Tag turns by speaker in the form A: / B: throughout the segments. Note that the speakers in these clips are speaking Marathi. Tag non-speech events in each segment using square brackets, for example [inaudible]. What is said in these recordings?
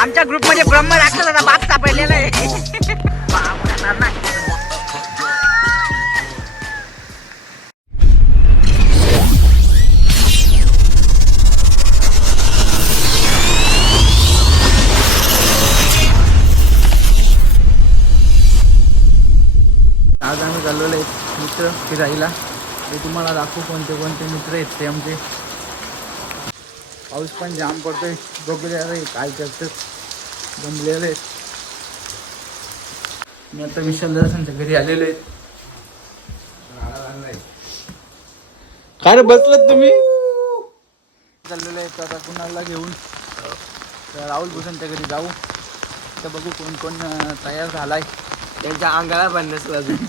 A: आमच्या ग्रुपमध्ये ब्रह्म राक्षसाचा बाप सापडलेला आहे.
B: आज आम्ही चाललेलो आहेत मित्र फिरायला. ते तुम्हाला दाखवू कोणते कोणते मित्र आहेत ते आमचे. पाऊस पण जाम पडतोय. बघूया रे काय करतात जमलेले मी आता विशाल दर्शनच्या घरी आलेलो आहेत काय बसलात तुम्ही? चाललेलो आहे आता कुणाला घेऊन. तर राहुल भूषणच्या घरी जाऊ. तर बघू कोण कोण तयार झालाय.
A: त्यांच्या अंगाला पण अजून.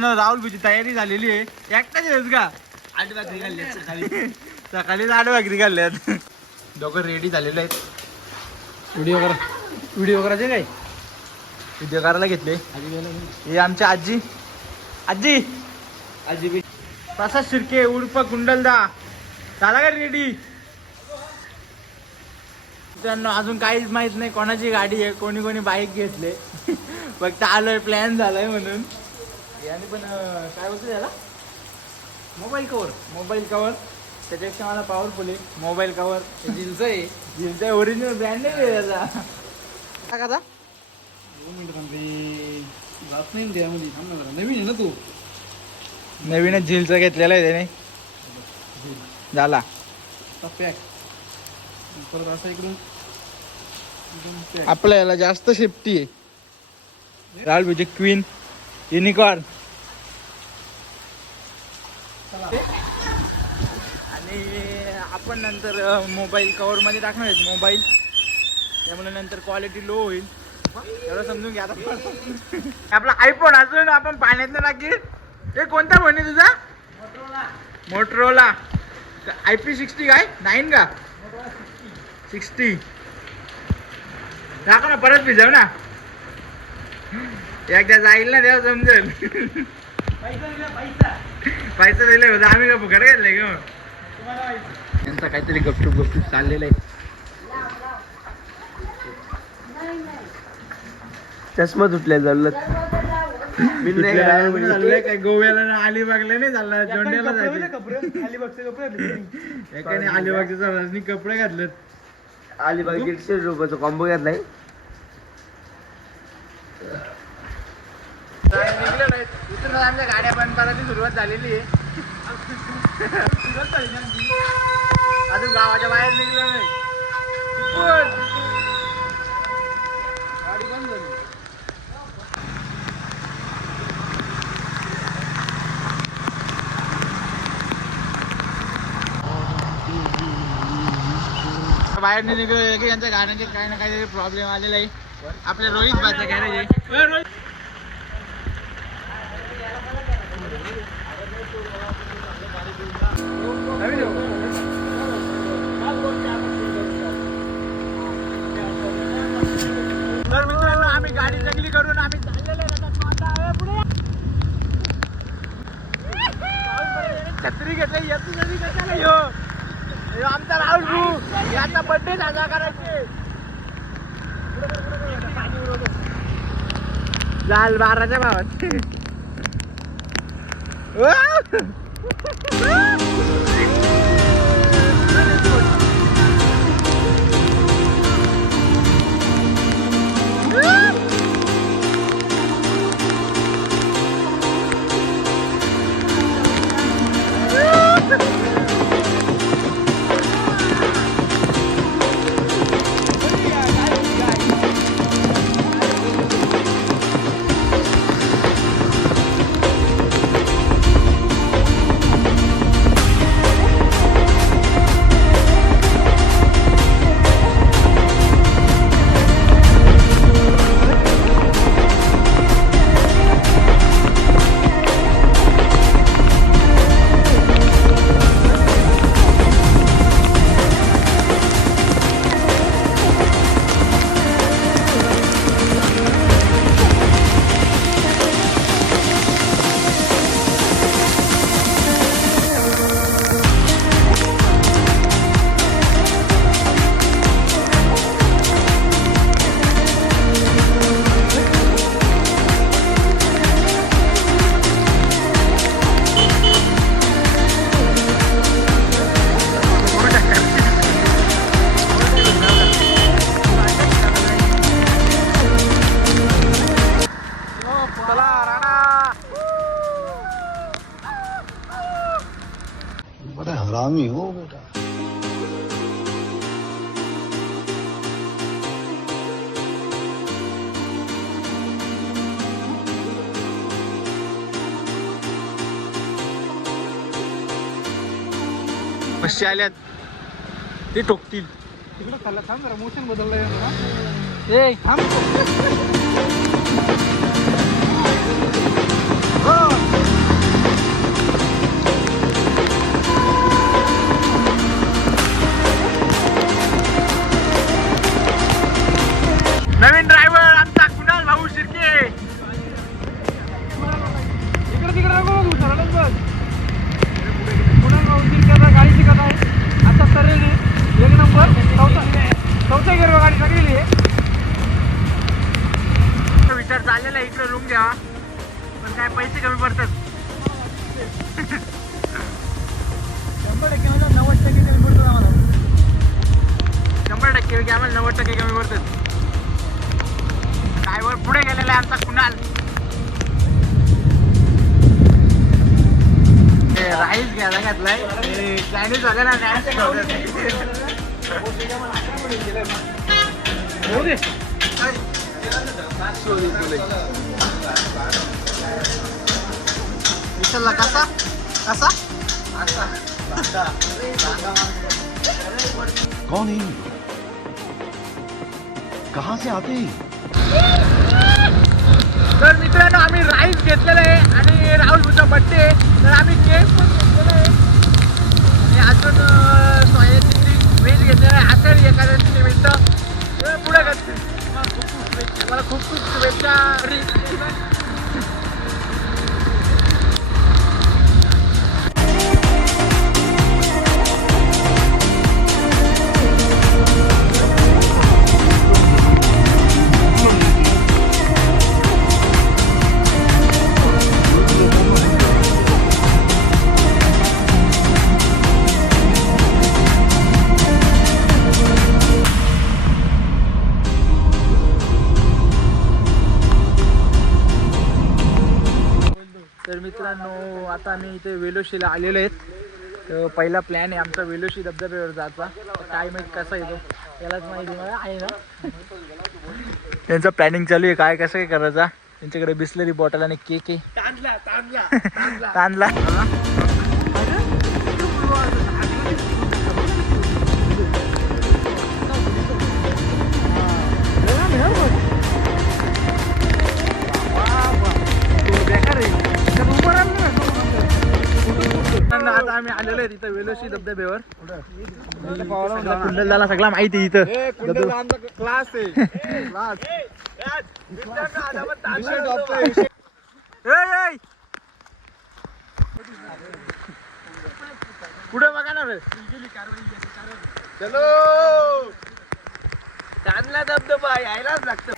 A: [laughs]
B: राहुल भीची तयारी झालेली आहे. एकटाच आहेस का? आठ भाकरी घालल्यात सकाळी. [laughs] सकाळीच आठ भाकरी घालल्यात दोघं रेडी झालेले आहेत. व्हिडिओ करा. व्हिडिओ करायचे काय? व्हिडिओ करायला घेतले. हे आमच्या आजी. आजी. आजी बी. प्रसाद शिर्के उर्फ कुंडलदा. झाला का रेडी मित्रांनो अजून काहीच माहीत नाही कोणाची गाडी आहे कोणी कोणी बाईक घेतले. [laughs] फक्त आलोय प्लॅन झालाय म्हणून. याने पण काय बोलतो त्याला? Mobile cover. Mobile cover. त्याच्यापेक्षा मला पॉवरफुल आहे. Mobile cover. जिलचं आहे. जिलचं ओरिजिनल ब्रँड नाही आहे त्याचा. काय कसा नवीन आहे ना तू. नवीनच झिलचा घेतलेला आहे त्याने. झाला. परत असं इकडून. आपल्या याला जास्त सेफ्टी आहे. राहुल म्हणजे क्वीन युनिकॉर्न आणि आपण नंतर मोबाईल कवर मध्ये टाकणार आहेत. मोबाईल त्यामुळे नंतर क्वालिटी लो होईल. एवढं समजून घ्या आता. आपला आयफोन अजून आपण पाण्यात टाकी हे कोणता फोन आहे तुझा? मोटरोला आय पी सिक्स्टी काय? नाईन का? सिक्स्टी टाका ना परत भिजव ना. एकदा जाईल ना तेव्हा समजेल. पैसा दिला होता आम्ही का फुकट घेतलाय ग यांचा काहीतरी गपचूप गपचूप चाललेलं आहे.
A: चष्मा तुटल्या चाललं
B: चाललंय काय गोव्याला ना अलिबागला नाही चाललं जोंड्याला जायचं एकाने अलिबागच्या कपडे घातलेत.
A: अलिबाग रुपयाचा कॉम्बो घेतलाय.
B: निघलो नाही. इथून आमच्या गाड्या बंद करायची सुरुवात झालेली आहे. [laughs] अजून गावाच्या बाहेर निघलो नाही गाडी बंद झाली. बाहेर निघलो की यांच्या गाड्यांचे काही ना काहीतरी प्रॉब्लेम आलेला आहे. आपल्या रोहित बाचा गॅरेज आहे ओय, रोहित. तर मित्रांनो आम्ही गाडी जंगली करून आम्ही चाललेलो आहे आता आता आहे पुढे. छत्री घेतली येतो छत्री कशाला यो? यो आमचा राहुल भाऊ याचा बर्थडे साजरा करायचे. लाल बाराच्या भावात [laughs] कसे आल्यात. ते ठोकतील.
C: तिकडे खाल्ला थांब जरा मोशन बदललंय ए थांब. गाडी आहे
B: विचार चाललेला इकडे रूम घ्यावा पण काय पैसे कमी पडतात.
C: शंभर टक्के म्हणजे नव्वद टक्के कमी पडतो आम्हाला.
B: शंभर टक्के पैकी आम्हाला नव्वद टक्के कमी पडतात. ड्रायव्हर पुढे गेलेला आहे आमचा कुणाल. राईस घ्यायला घातलाय. चायनीज झालं ना विचारला कसा? कसा?
D: कौन है? कहाँ से आते हैं?
B: तर मित्रांनो आम्ही राईस घेतलेला आहे आणि राहुल तुझा बड्डे तर आम्ही केक पण घेतलेला आहे. आणि अजून व्हेज घेतलेला आहे. आषाढी एकादशी निमित्त पुढे मला खूप खूप शुभेच्छा. तर मित्रांनो आता आम्ही इथे वेलोशीला आलेलो आहेत. तर पहिला प्लॅन आहे आमचा वेलोशी धबधब्यावर जायचा. काय माहीत कसा येतो? यालाच माहिती मला आहे ना? त्यांचं प्लॅनिंग चालू आहे. काय कसं काय करायचा? त्यांच्याकडे बिस्लरी बॉटल आणि केक आहे. तांदला. [laughs] आहे तिथं वेलोशी धबधब्यावर. कुंडलदाला सगळा माहिती आहे इथं.
C: क्लास आहे. [laughs]
B: ए, ए! पुढे बघा ना रे.
C: चलो. चांदला धबधबा यायलाच लागतं.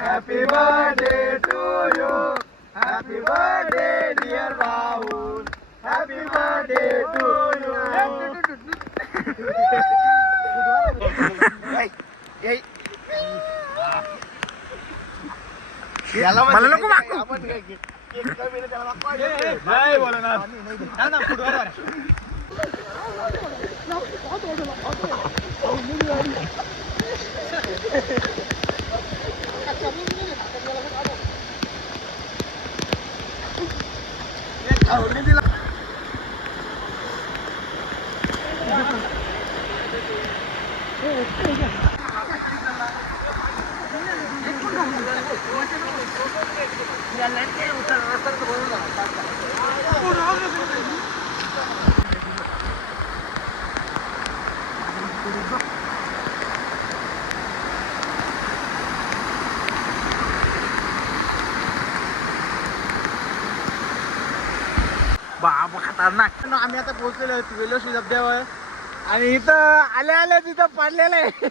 C: Happy birthday to you happy birthday dear Rahul happy birthday to you
B: मला नको मागू.
C: नाही बोला ना ना, ना, फुटबॉल वर.
B: बाबा खतरनाक आम्ही आता पोहोचलेलो आहे वेलोशी धबधब्यावर आणि इथं आल्या आल्या तिथं पडलेलं आहे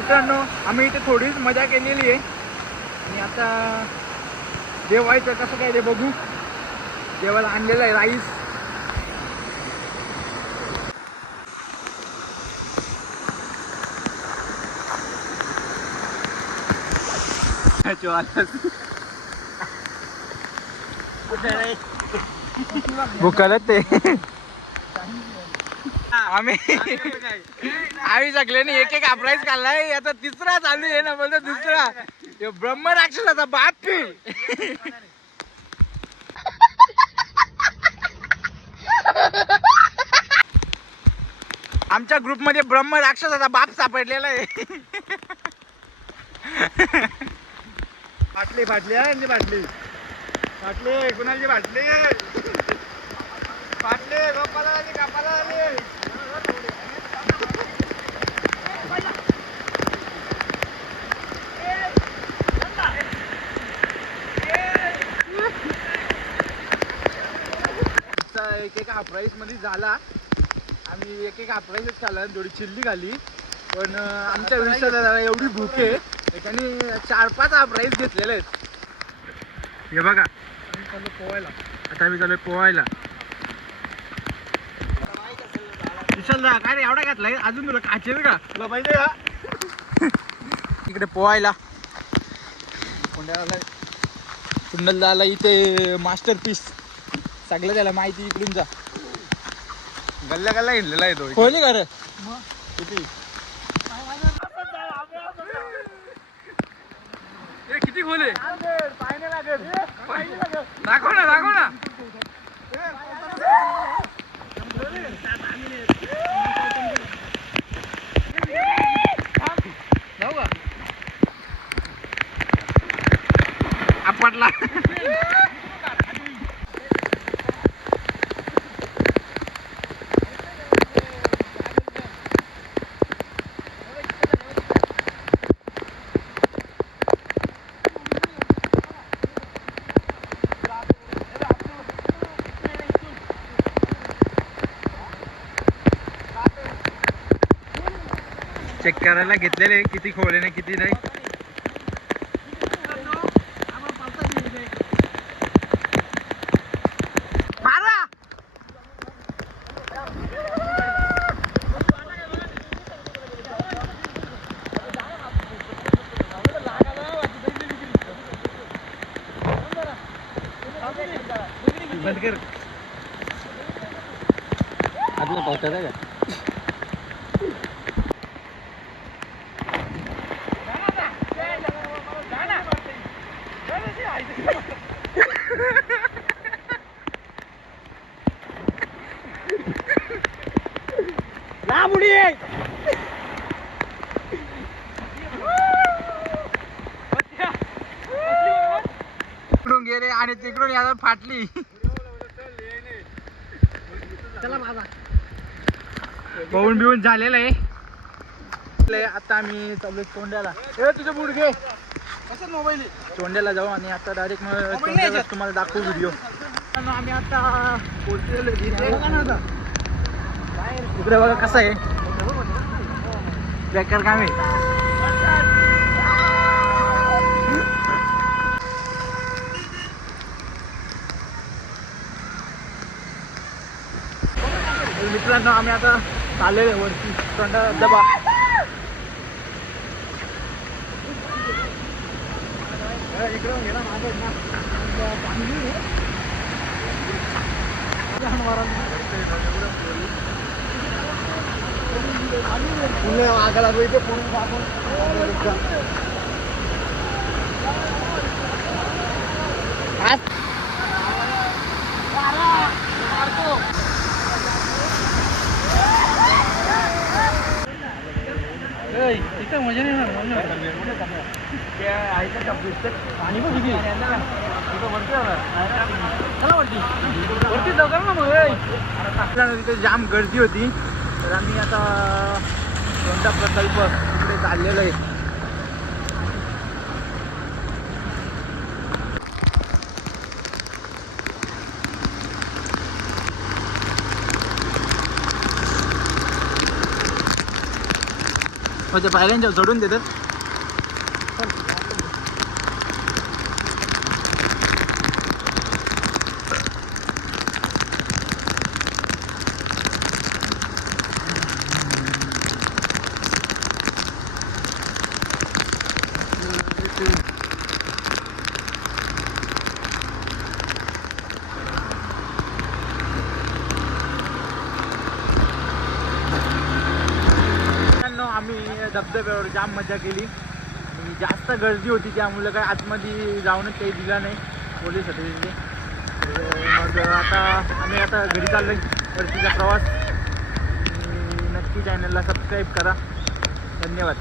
B: मित्रांनो आम्ही इथे थोडीच मजा केलेली आहे. आणि आता जेवायचं कसं काय ते बघू. जेवायला आणलेलं आहे राईस. [laughs] भुकालत ते आम्ही आम्ही सगळ्यांनी एक एक अपराईज काढलाय आता तिसरा चालू आहे ना बोलतो दुसरा ह्यो ब्रह्म राक्षसाचा बाप आमच्या ग्रुपमध्ये ब्रह्म राक्षसाचा बाप सापडलेला आहे. फाटली फाटली आहे फाटली फाटले कुणाची फाटली फाटले गप्पाला आली कापाला आली आमचा एक एक हाफराईसमध्ये झाला. आम्ही एक एक हाफराईसच खाल्ला थोडी चिल्ली खाली पण आमच्या विषयाला एवढी भूक आहे. एकाने चार पाच हाफराईस घेतलेले आहेत. हे बघा. पोवायला आता आम्ही चालू पोवायला विशाल दा काय रे एवढा घातलाय? अजून तुला काचेल का? तुला माहिती का? इकडे पोहायला. कुंडल इथे मास्टर पीस सगळं त्याला माहिती इकडून जा.
D: गल्ल्या गल्ल्या हिंडलेला आहे तो
B: खोली का रे? किती?
C: किती खोले दाखव ना दाखव ना. जाऊ का?
B: आपटला. करायला घेतलेले किती खोले नाही किती नाही मारा बंद कर आतला पावसाचा आहे का लांबुडी तिकडून गेले आणि तिकडून याला फाटली. चला माझा पळून बिवून झालेलं आहे. ले, आता आम्ही चालू चोंड्याला ए तुझे बूट घे. मोबाईल चोंड्याला जाऊ आणि आता डायरेक्ट मग तुम्हाला दाखवू व्हिडिओ आम्ही आता. इकडे बघा कसं आहे. बेकार काम आहे. मित्रांनो आम्ही आता चाललेलो वरती. तोंडा दबा. इकडं घे मागे ना. फोन
C: मजा नाही येणार
B: आणि पण किती
C: वरती जाऊ ना मग?
B: तिथे जाम गर्दी होती. तर आम्ही आता कोणता प्रकल्प तिकडे चाललेलो आहे. हो, म्हणजे पायऱ्यांच्या चढून देतात मित्रांनो आम्ही धबधब्यावर जाम मजा केली. आणि जास्त गर्दी होती त्यामुळे काय आतमध्ये जाऊनच काही दिला नाही पोलीस होते मग आता आम्ही आता घरी चाललो परतीचा प्रवास. आणि नक्की चॅनलला सबस्क्राईब करा. धन्यवाद.